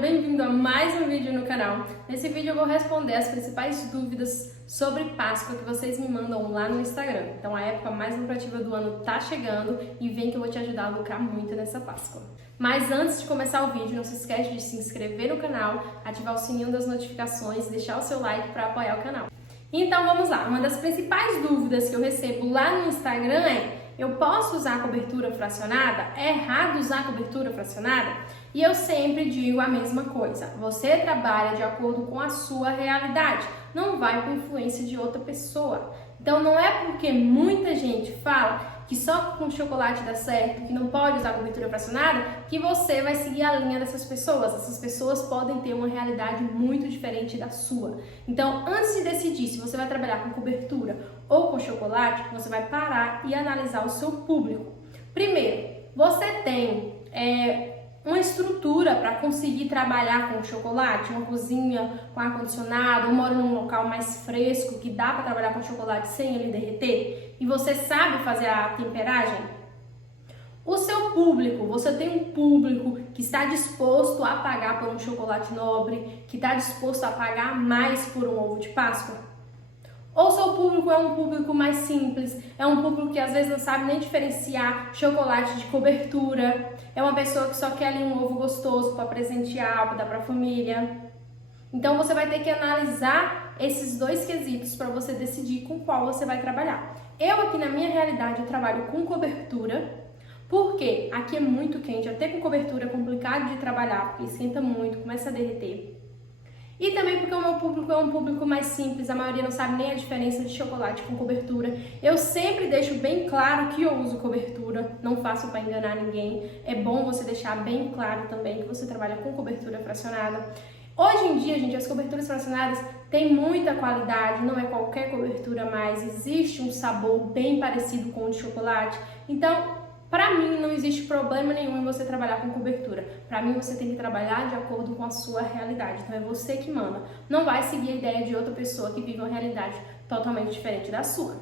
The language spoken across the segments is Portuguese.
bem-vindo a mais um vídeo no canal. Nesse vídeo eu vou responder as principais dúvidas sobre Páscoa que vocês me mandam lá no Instagram. Então a época mais lucrativa do ano tá chegando e vem que eu vou te ajudar a lucrar muito nessa Páscoa. Mas antes de começar o vídeo, não se esquece de se inscrever no canal, ativar o sininho das notificações e deixar o seu like para apoiar o canal. Então vamos lá, uma das principais dúvidas que eu recebo lá no Instagram é: eu posso usar cobertura fracionada? É errado usar cobertura fracionada? E eu sempre digo a mesma coisa: você trabalha de acordo com a sua realidade, não vai com influência de outra pessoa. Então não é porque muita gente fala que só com chocolate dá certo, que não pode usar cobertura fracionada, que você vai seguir a linha dessas pessoas. Essas pessoas podem ter uma realidade muito diferente da sua. Então, antes de decidir se você vai trabalhar com cobertura ou com chocolate, você vai parar e analisar o seu público. Primeiro, você tem uma estrutura para conseguir trabalhar com chocolate, uma cozinha com ar-condicionado, ou mora num local mais fresco que dá para trabalhar com chocolate sem ele derreter, e você sabe fazer a temperagem? O seu público, você tem um público que está disposto a pagar por um chocolate nobre, que está disposto a pagar mais por um ovo de Páscoa? Ou seu público é um público mais simples, é um público que às vezes não sabe nem diferenciar chocolate de cobertura, é uma pessoa que só quer ali um ovo gostoso para presentear, para dar para a família. Então você vai ter que analisar esses dois quesitos para você decidir com qual você vai trabalhar. Eu aqui na minha realidade eu trabalho com cobertura, porque aqui é muito quente, até com cobertura é complicado de trabalhar, porque esquenta muito, começa a derreter. E também porque o meu público é um público mais simples, a maioria não sabe nem a diferença de chocolate com cobertura. Eu sempre deixo bem claro que eu uso cobertura, não faço para enganar ninguém. É bom você deixar bem claro também que você trabalha com cobertura fracionada. Hoje em dia, gente, as coberturas fracionadas têm muita qualidade, não é qualquer cobertura mais, existe um sabor bem parecido com o de chocolate. Então, para mim, não existe problema nenhum em você trabalhar com cobertura. Para mim, você tem que trabalhar de acordo com a sua realidade. Então, é você que manda. Não vai seguir a ideia de outra pessoa que vive uma realidade totalmente diferente da sua.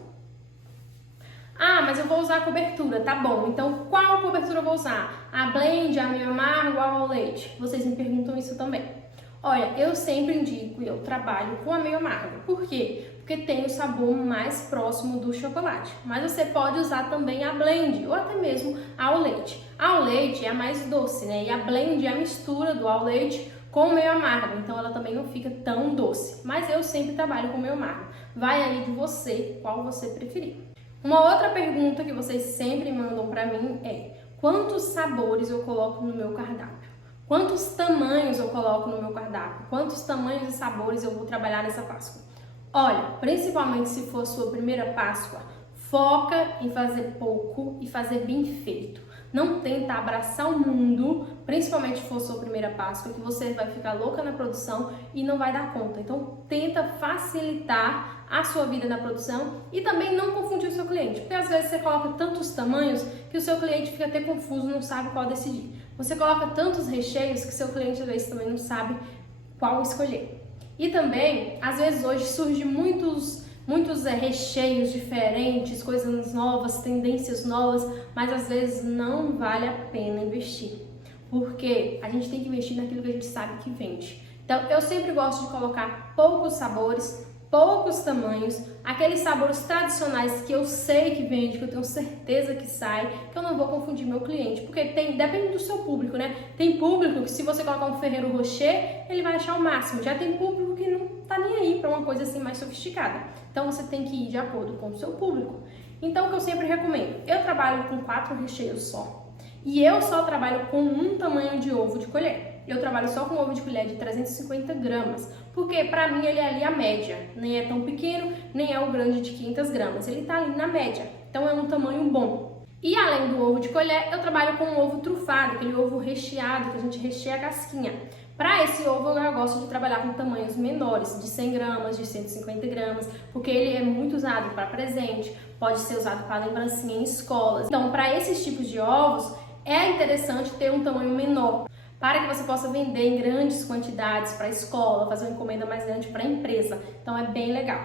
Ah, mas eu vou usar cobertura, tá bom. Então, qual cobertura eu vou usar? A blend, a meio amargo ou ao leite? Vocês me perguntam isso também. Olha, eu sempre indico e eu trabalho com a meio amargo. Por quê? Porque tem o sabor mais próximo do chocolate. Mas você pode usar também a blend ou até mesmo ao leite. Ao leite é a mais doce, né? E a blend é a mistura do ao leite com o meio amargo. Então ela também não fica tão doce. Mas eu sempre trabalho com o meio amargo. Vai aí de você, qual você preferir. Uma outra pergunta que vocês sempre mandam pra mim é: quantos sabores eu coloco no meu cardápio? Quantos tamanhos eu coloco no meu cardápio? Quantos tamanhos e sabores eu vou trabalhar nessa Páscoa? Olha, principalmente se for sua primeira Páscoa, foca em fazer pouco e fazer bem feito. Não tenta abraçar o mundo, principalmente se for sua primeira Páscoa, que você vai ficar louca na produção e não vai dar conta. Então, tenta facilitar a sua vida na produção e também não confundir o seu cliente, porque às vezes você coloca tantos tamanhos que o seu cliente fica até confuso, não sabe qual decidir. Você coloca tantos recheios que seu cliente às vezes também não sabe qual escolher. E também, às vezes hoje surgem muitos recheios diferentes, coisas novas, tendências novas, mas às vezes não vale a pena investir, porque a gente tem que investir naquilo que a gente sabe que vende. Então, eu sempre gosto de colocar poucos sabores, poucos tamanhos, aqueles sabores tradicionais que eu sei que vende, que eu tenho certeza que sai, que eu não vou confundir meu cliente, porque depende do seu público, né? Tem público que se você colocar um Ferrero Rocher, ele vai achar o máximo, já tem público que não tá nem aí para uma coisa assim mais sofisticada. Então você tem que ir de acordo com o seu público. Então o que eu sempre recomendo, eu trabalho com 4 recheios só, e eu só trabalho com um tamanho de ovo de colher. Eu trabalho só com ovo de colher de 350 gramas, porque pra mim ele é ali a média, nem é tão pequeno, nem é o grande de 500 gramas, ele tá ali na média, então é um tamanho bom. E além do ovo de colher, eu trabalho com um ovo trufado, aquele ovo recheado, que a gente recheia a casquinha. Para esse ovo eu gosto de trabalhar com tamanhos menores, de 100 gramas, de 150 gramas, porque ele é muito usado para presente, pode ser usado para lembrancinha em escolas. Então, para esses tipos de ovos, é interessante ter um tamanho menor, para que você possa vender em grandes quantidades para a escola, fazer uma encomenda mais grande para a empresa. Então é bem legal.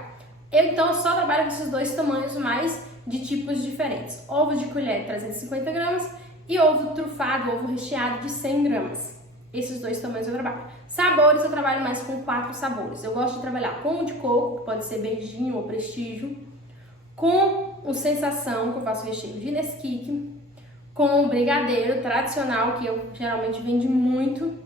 Eu só trabalho com esses dois tamanhos, mais de tipos diferentes. Ovo de colher 350 gramas e ovo trufado, ovo recheado de 100 gramas. esses dois tamanhos eu trabalho. Sabores, eu trabalho mais com 4 sabores. Eu gosto de trabalhar com o de coco, que pode ser beijinho ou prestígio, com o sensação, que eu faço recheio de Nesquik, com o brigadeiro tradicional, que eu geralmente vende muito,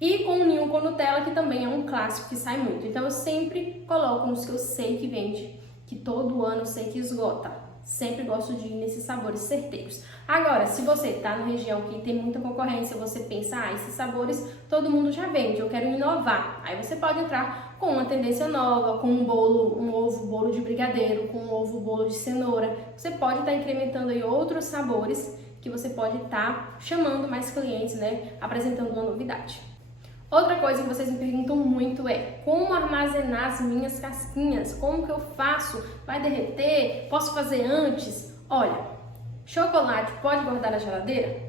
e com o ninho com Nutella, que também é um clássico que sai muito. Então eu sempre coloco nos que eu sei que vende, que todo ano eu sei que esgota. Sempre gosto de ir nesses sabores certeiros. Agora, se você tá na região que tem muita concorrência, você pensa, esses sabores todo mundo já vende, eu quero inovar. Aí você pode entrar com uma tendência nova, com um bolo, um ovo bolo de brigadeiro, com um ovo bolo de cenoura. Você pode estar incrementando aí outros sabores que você pode estar chamando mais clientes, né? Apresentando uma novidade. Outra coisa que vocês me perguntam muito é como armazenar as minhas casquinhas? Como que eu faço? Vai derreter? Posso fazer antes? Olha, chocolate pode guardar na geladeira?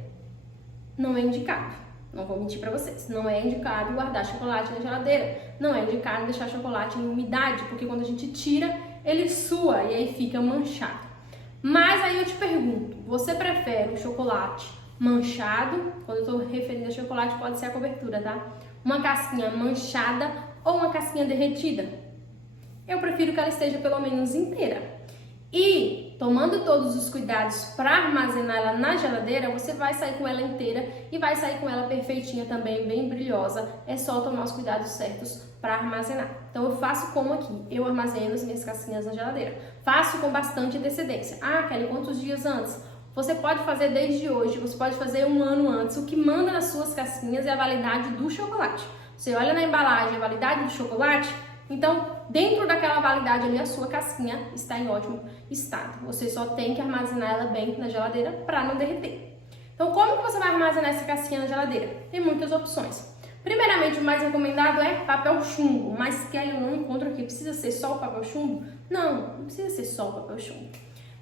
Não é indicado. Não vou mentir pra vocês. Não é indicado guardar chocolate na geladeira. Não é indicado deixar chocolate em umidade, porque quando a gente tira, ele sua e aí fica manchado. Mas aí eu te pergunto, você prefere o chocolate manchado? Quando eu estou referindo a chocolate, pode ser a cobertura, tá? Uma casquinha manchada ou uma casquinha derretida? Eu prefiro que ela esteja pelo menos inteira. E tomando todos os cuidados para armazenar ela na geladeira, você vai sair com ela inteira e vai sair com ela perfeitinha também, bem brilhosa. É só tomar os cuidados certos para armazenar. Então eu faço como aqui, eu armazeno as minhas casquinhas na geladeira. Faço com bastante antecedência. Kelly, quantos dias antes? Você pode fazer desde hoje, você pode fazer um ano antes. O que manda nas suas casquinhas é a validade do chocolate. Você olha na embalagem a validade do chocolate, então dentro daquela validade ali a sua casquinha está em ótimo estado. Você só tem que armazenar ela bem na geladeira para não derreter. Então como que você vai armazenar essa casquinha na geladeira? Tem muitas opções. Primeiramente, o mais recomendado é papel chumbo, mas Kelly, eu não encontro aqui. Precisa ser só o papel chumbo? Não precisa ser só o papel chumbo.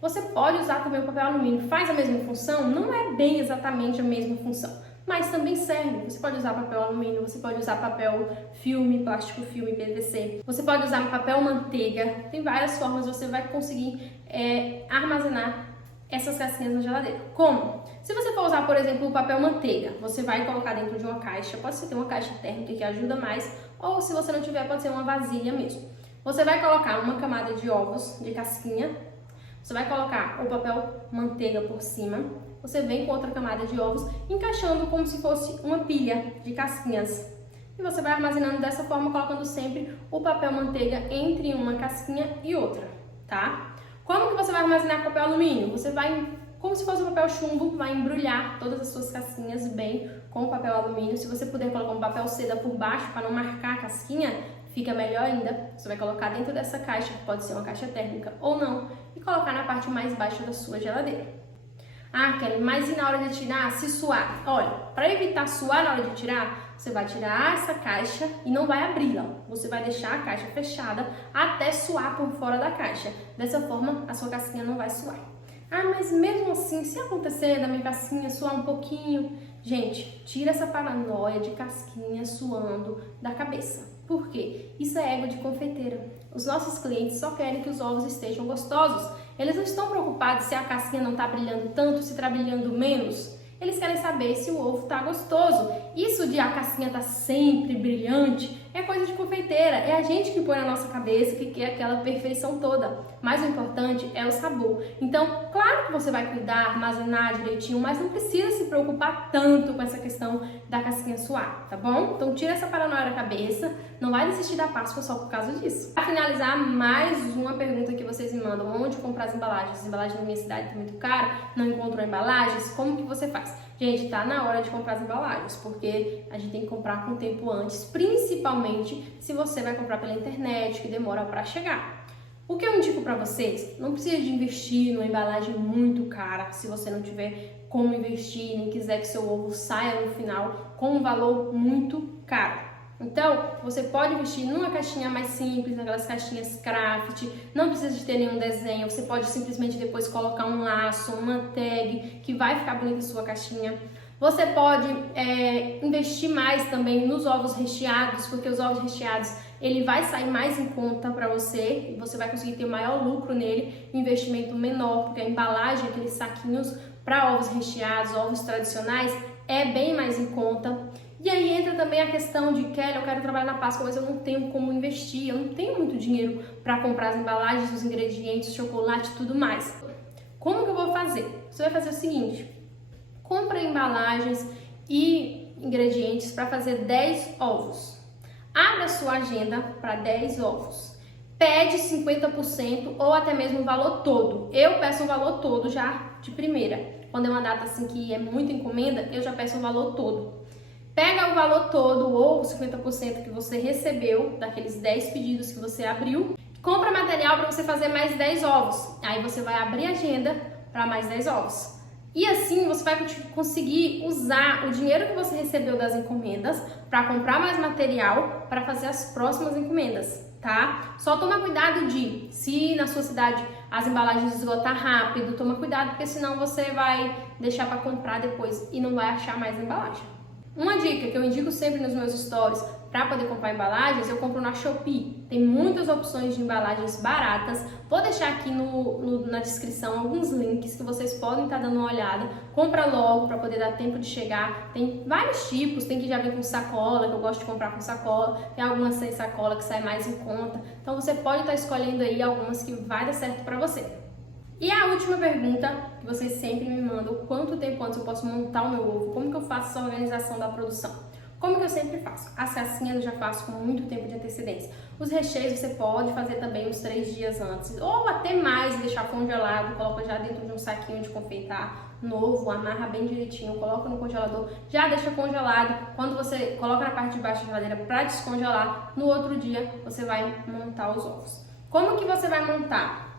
Você pode usar também o papel alumínio, faz a mesma função? Não é bem exatamente a mesma função, mas também serve. Você pode usar papel alumínio, você pode usar papel filme, plástico filme, PVC. Você pode usar papel manteiga. Tem várias formas, você vai conseguir armazenar essas casquinhas na geladeira. Como? Se você for usar, por exemplo, o papel manteiga, você vai colocar dentro de uma caixa, pode ser ter uma caixa térmica que ajuda mais, ou se você não tiver, pode ser uma vasilha mesmo. Você vai colocar uma camada de ovos, de casquinha, você vai colocar o papel manteiga por cima, você vem com outra camada de ovos, encaixando como se fosse uma pilha de casquinhas. E você vai armazenando dessa forma, colocando sempre o papel manteiga entre uma casquinha e outra, tá? Como que você vai armazenar com papel alumínio? Você vai, como se fosse um papel chumbo, vai embrulhar todas as suas casquinhas bem com o papel alumínio. Se você puder colocar um papel seda por baixo para não marcar a casquinha, fica melhor ainda. Você vai colocar dentro dessa caixa, que pode ser uma caixa térmica ou não, e colocar na parte mais baixa da sua geladeira. Kelly, mas e na hora de tirar, se suar? Olha, para evitar suar na hora de tirar, você vai tirar essa caixa e não vai abri-la. Você vai deixar a caixa fechada até suar por fora da caixa. Dessa forma, a sua casquinha não vai suar. Mas mesmo assim, se acontecer da minha casquinha suar um pouquinho, gente, tira essa paranoia de casquinha suando da cabeça. Por quê? Isso é ego de confeiteira. Os nossos clientes só querem que os ovos estejam gostosos. Eles não estão preocupados se a casquinha não está brilhando tanto, se está brilhando menos. Eles querem saber se o ovo está gostoso. Isso de a casquinha tá sempre brilhante é coisa de confeiteira. É a gente que põe na nossa cabeça que quer aquela perfeição toda. Mas o importante é o sabor. Então, claro que você vai cuidar, armazenar direitinho, mas não precisa se preocupar tanto com essa questão da casquinha suar, tá bom? Então, tira essa paranoia da cabeça. Não vai desistir da Páscoa só por causa disso. Para finalizar, mais uma pergunta que vocês me mandam. Onde comprar as embalagens? As embalagens na minha cidade estão muito caras, não encontro embalagens. Como que você faz? Gente, tá na hora de comprar as embalagens, porque a gente tem que comprar com tempo antes, principalmente se você vai comprar pela internet, que demora para chegar. O que eu indico para vocês, não precisa de investir numa embalagem muito cara, se você não tiver como investir, nem quiser que seu ovo saia no final com um valor muito caro. Então, você pode investir numa caixinha mais simples, naquelas caixinhas craft, não precisa de ter nenhum desenho, você pode simplesmente depois colocar um laço, uma tag, que vai ficar bonita a sua caixinha. Você pode investir mais também nos ovos recheados, porque os ovos recheados, ele vai sair mais em conta para você, e você vai conseguir ter maior lucro nele, investimento menor, porque a embalagem, aqueles saquinhos para ovos recheados, ovos tradicionais, é bem mais em conta. E aí entra também a questão de, Kelly, eu quero trabalhar na Páscoa, mas eu não tenho como investir, eu não tenho muito dinheiro para comprar as embalagens, os ingredientes, chocolate e tudo mais. Como que eu vou fazer? Você vai fazer o seguinte, compra embalagens e ingredientes para fazer 10 ovos. Abre a sua agenda para 10 ovos. Pede 50% ou até mesmo o valor todo. Eu peço o valor todo já de primeira. Quando é uma data assim que é muita encomenda, eu já peço o valor todo. Pega o valor todo ou 50% que você recebeu daqueles 10 pedidos que você abriu. Compra material para você fazer mais 10 ovos. Aí você vai abrir a agenda para mais 10 ovos. E assim você vai conseguir usar o dinheiro que você recebeu das encomendas para comprar mais material para fazer as próximas encomendas, tá? Só toma cuidado se na sua cidade as embalagens esgotar rápido, toma cuidado porque senão você vai deixar para comprar depois e não vai achar mais embalagem. Uma dica que eu indico sempre nos meus stories para poder comprar embalagens, eu compro na Shopee. Tem muitas opções de embalagens baratas. Vou deixar aqui na descrição alguns links que vocês podem estar dando uma olhada. Compra logo para poder dar tempo de chegar. Tem vários tipos, tem que já vir com sacola, que eu gosto de comprar com sacola. Tem algumas sem sacola que sai mais em conta. Então você pode estar escolhendo aí algumas que vai dar certo para você. E a última pergunta que vocês sempre me mandam, quanto tempo antes eu posso montar o meu ovo? Como que eu faço essa organização da produção? Como que eu sempre faço? As cassinhas eu já faço com muito tempo de antecedência. Os recheios você pode fazer também uns 3 dias antes, ou até mais, deixar congelado, coloca já dentro de um saquinho de confeitar novo, amarra bem direitinho, coloca no congelador, já deixa congelado. Quando você coloca na parte de baixo da geladeira para descongelar, no outro dia você vai montar os ovos. Como que você vai montar?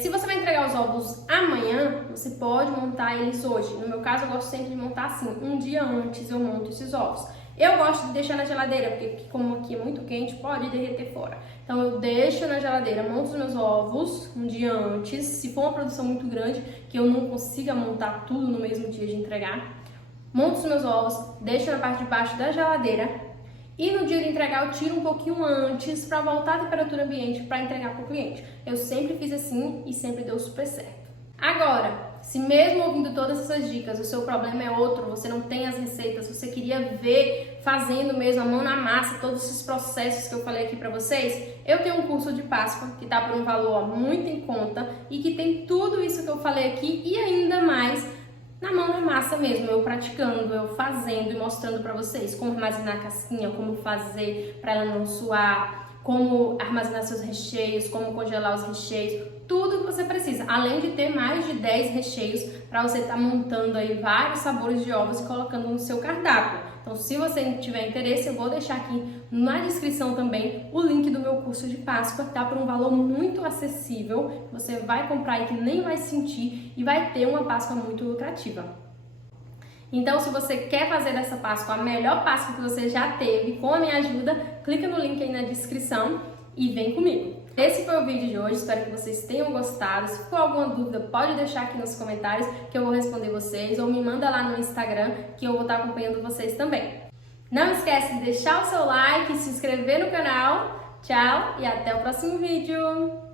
Se você vai entregar os ovos amanhã, você pode montar eles hoje. No meu caso, eu gosto sempre de montar assim, um dia antes eu monto esses ovos. Eu gosto de deixar na geladeira, porque como aqui é muito quente, pode derreter fora. Então eu deixo na geladeira, monto os meus ovos um dia antes. Se for uma produção muito grande, que eu não consiga montar tudo no mesmo dia de entregar, monto os meus ovos, deixo na parte de baixo da geladeira. E no dia de entregar eu tiro um pouquinho antes para voltar à temperatura ambiente para entregar para o cliente. Eu sempre fiz assim e sempre deu super certo. Agora, se mesmo ouvindo todas essas dicas, o seu problema é outro, você não tem as receitas, você queria ver fazendo mesmo a mão na massa todos esses processos que eu falei aqui para vocês, eu tenho um curso de Páscoa que está por um valor muito em conta e que tem tudo isso que eu falei aqui e ainda mais na mão na massa mesmo, eu praticando, eu fazendo e mostrando pra vocês como armazenar a casquinha, como fazer pra ela não suar, como armazenar seus recheios, como congelar os recheios, tudo que você precisa, além de ter mais de 10 recheios para você estar montando aí vários sabores de ovos e colocando no seu cardápio. Então, se você tiver interesse, eu vou deixar aqui na descrição também o link do meu curso de Páscoa, tá? Por um valor muito acessível, você vai comprar e que nem vai sentir e vai ter uma Páscoa muito lucrativa. Então, se você quer fazer dessa Páscoa a melhor Páscoa que você já teve, com a minha ajuda, clica no link aí na descrição e vem comigo. Esse foi o vídeo de hoje, espero que vocês tenham gostado. Se for alguma dúvida, pode deixar aqui nos comentários que eu vou responder vocês, ou me manda lá no Instagram que eu vou estar acompanhando vocês também. Não esquece de deixar o seu like, se inscrever no canal. Tchau e até o próximo vídeo!